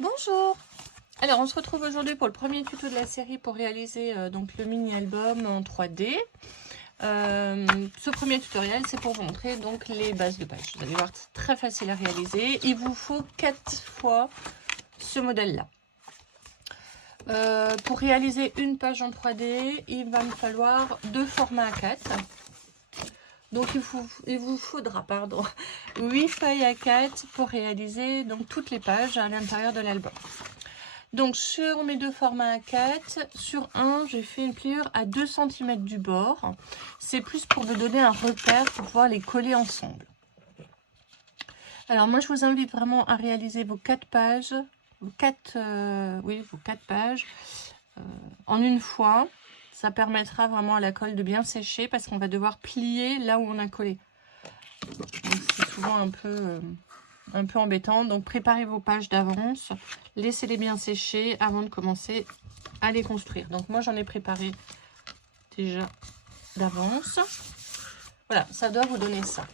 Bonjour! Alors on se retrouve aujourd'hui pour le premier tuto de la série pour réaliser donc le mini-album en 3D. Ce premier tutoriel c'est pour vous montrer donc les bases de page. Vous allez voir, c'est très facile à réaliser. Il vous faut 4 fois ce modèle-là. Pour réaliser une page en 3D, il va me falloir 2 formats A4. Donc il vous faudra 8 feuilles A4 pour réaliser donc toutes les pages à l'intérieur de l'album. Donc sur mes 2 formats A4, sur un j'ai fait une pliure à 2 cm du bord. C'est plus pour me donner un repère pour pouvoir les coller ensemble. Alors moi je vous invite vraiment à réaliser vos 4 pages, vos 4 pages en une fois. Ça permettra vraiment à la colle de bien sécher parce qu'on va devoir plier là où on a collé. C'est souvent un peu embêtant. Donc préparez vos pages d'avance, laissez-les bien sécher avant de commencer à les construire. Donc moi j'en ai préparé déjà d'avance. Voilà, ça doit vous donner ça.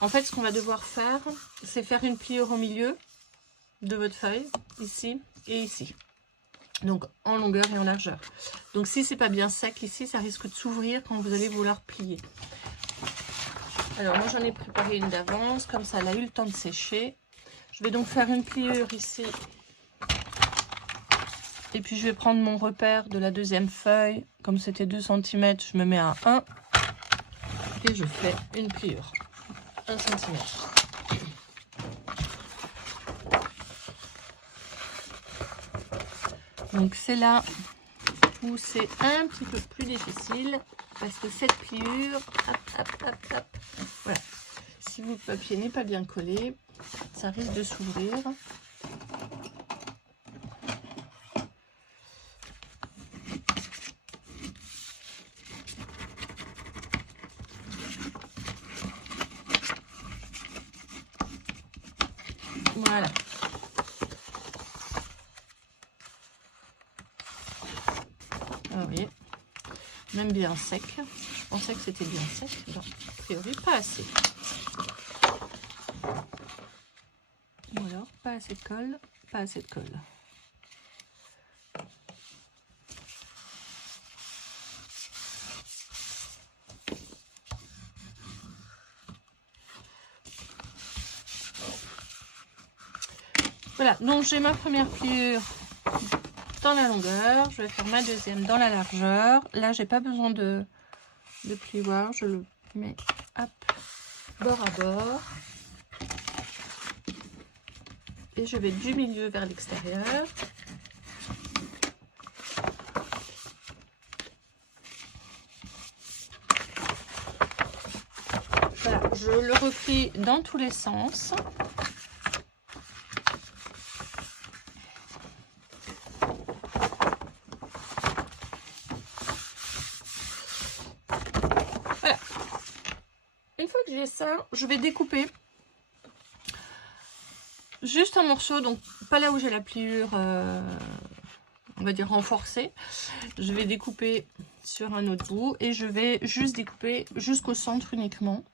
En fait, ce qu'on va devoir faire, c'est faire une pliure au milieu de votre feuille, ici et ici. Donc en longueur et en largeur. Donc si c'est pas bien sec ici, ça risque de s'ouvrir quand vous allez vouloir plier. Alors moi j'en ai préparé une d'avance, comme ça elle a eu le temps de sécher. Je vais donc faire une pliure ici. Et puis je vais prendre mon repère de la deuxième feuille. Comme c'était 2 cm, je me mets à 1. Et je fais une pliure. 1 cm. Donc c'est là où c'est un petit peu plus difficile. Parce que cette pliure, voilà. Si votre papier n'est pas bien collé, ça risque de s'ouvrir. Voilà. Ah, vous voyez, même bien sec. Je pensais que c'était bien sec. Non, a priori, pas assez. Ou alors, pas assez de colle, pas assez de colle. Voilà, donc j'ai ma première pliure dans la longueur, je vais faire ma deuxième dans la largeur. Là, j'ai pas besoin de plioir, je le mets hop, bord à bord. Et je vais du milieu vers l'extérieur. Voilà, je le replie dans tous les sens. Voilà. Une fois que j'ai ça, je vais découper juste un morceau, donc pas là où j'ai la pliure, on va dire renforcée. Je vais découper sur un autre bout et je vais juste découper jusqu'au centre uniquement.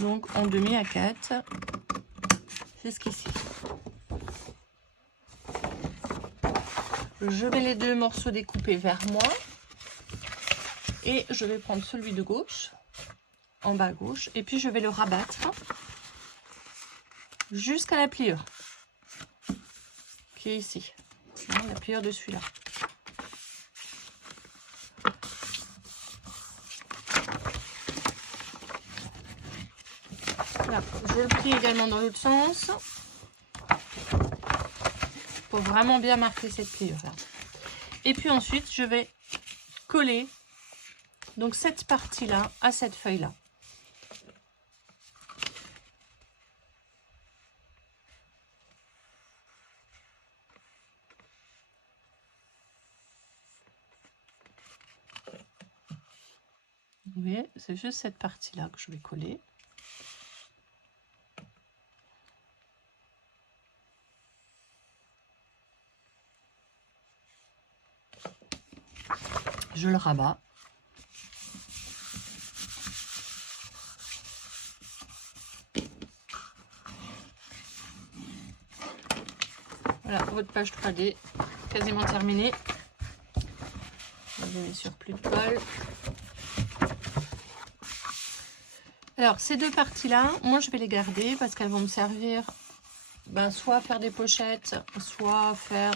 Donc en demi A4, c'est ce qu'ici. Je mets les 2 morceaux découpés vers moi et je vais prendre celui de gauche, en bas à gauche, et puis je vais le rabattre jusqu'à la pliure qui est ici, la pliure de celui-là. Voilà. Je le plie également dans l'autre sens pour vraiment bien marquer cette pliure là. Et puis ensuite je vais coller donc cette partie là à cette feuille là. Vous voyez, c'est juste cette partie là que je vais coller. Je le rabats. Voilà, votre page 3D, quasiment terminée. Je vais mettre sur plus de colle. Alors, ces deux parties-là, moi, je vais les garder parce qu'elles vont me servir soit à faire des pochettes, soit à faire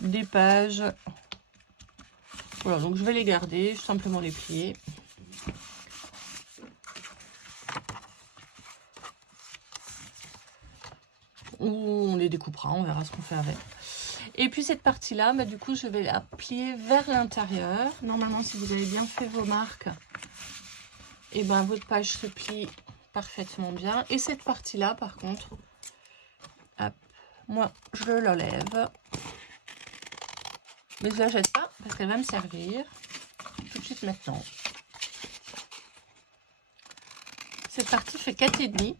des pages. Voilà, donc je vais les garder, simplement les plier. Ou on les découpera, on verra ce qu'on fait avec. Et puis cette partie-là, du coup, je vais la plier vers l'intérieur. Normalement, si vous avez bien fait vos marques, et votre page se plie parfaitement bien. Et cette partie-là, par contre, hop, moi, je l'enlève. Mais je la jette pas parce qu'elle va me servir tout de suite maintenant. Cette partie fait 4,5.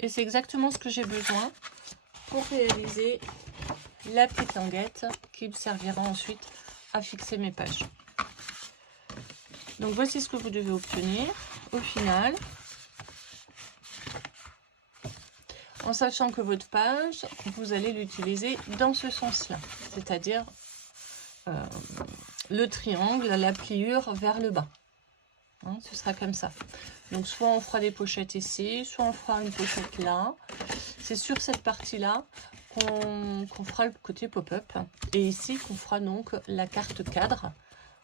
Et c'est exactement ce que j'ai besoin pour réaliser la petite languette qui me servira ensuite à fixer mes pages. Donc voici ce que vous devez obtenir au final. En sachant que votre page, vous allez l'utiliser dans ce sens-là. C'est-à-dire le triangle, la pliure vers le bas. Hein, ce sera comme ça. Donc soit on fera des pochettes ici, soit on fera une pochette là. C'est sur cette partie-là qu'on fera le côté pop-up. Et ici qu'on fera donc la carte cadre,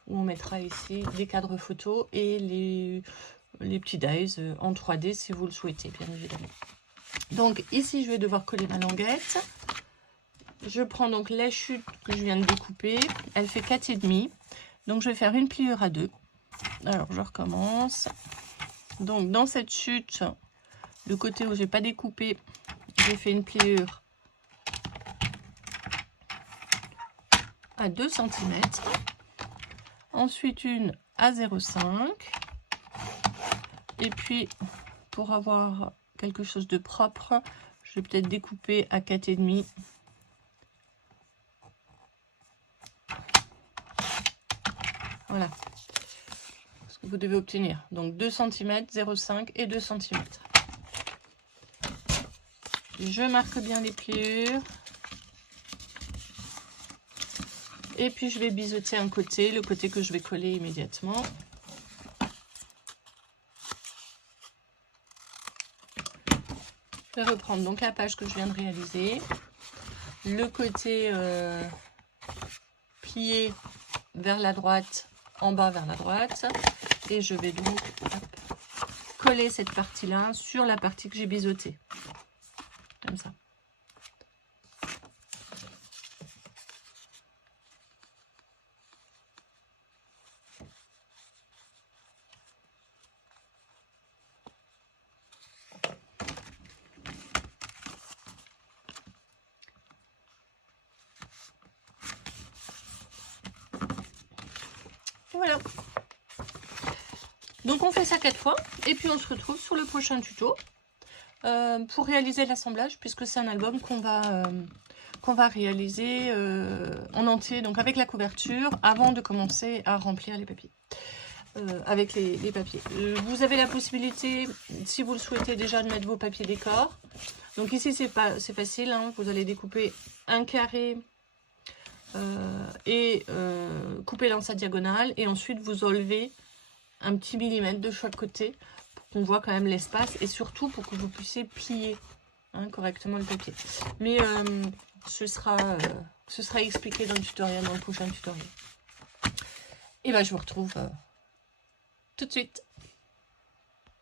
où on mettra ici des cadres photos et les petits dies en 3D si vous le souhaitez, bien évidemment. Donc ici je vais devoir coller ma languette. Je prends donc la chute que je viens de découper. Elle fait 4,5. Donc je vais faire une pliure à 2. Alors je recommence. Donc dans cette chute, le côté où j'ai pas découpé, j'ai fait une pliure à 2 cm. Ensuite une à 0,5. Et puis pour avoir quelque chose de propre, je vais peut-être découper à 4,5. Voilà ce que vous devez obtenir. Donc 2 cm, 0,5 et 2 cm. Je marque bien les pliures. Et puis je vais biseauter un côté, le côté que je vais coller immédiatement. Je vais reprendre donc la page que je viens de réaliser. Le côté plié vers la droite, en bas vers la droite. Et je vais donc coller cette partie-là sur la partie que j'ai biseautée. Comme ça. Voilà. Donc on fait ça 4 fois et puis on se retrouve sur le prochain tuto pour réaliser l'assemblage, puisque c'est un album qu'on va réaliser en entier, donc avec la couverture, avant de commencer à remplir les papiers. Avec les papiers. Vous avez la possibilité, si vous le souhaitez déjà, de mettre vos papiers décor. Donc ici c'est facile, hein, vous allez découper un carré et couper dans sa diagonale, et ensuite vous enlevez un petit millimètre de chaque côté pour qu'on voit quand même l'espace, et surtout pour que vous puissiez plier correctement le papier. Mais ce sera expliqué dans le tutoriel, dans le prochain tutoriel. Et je vous retrouve tout de suite.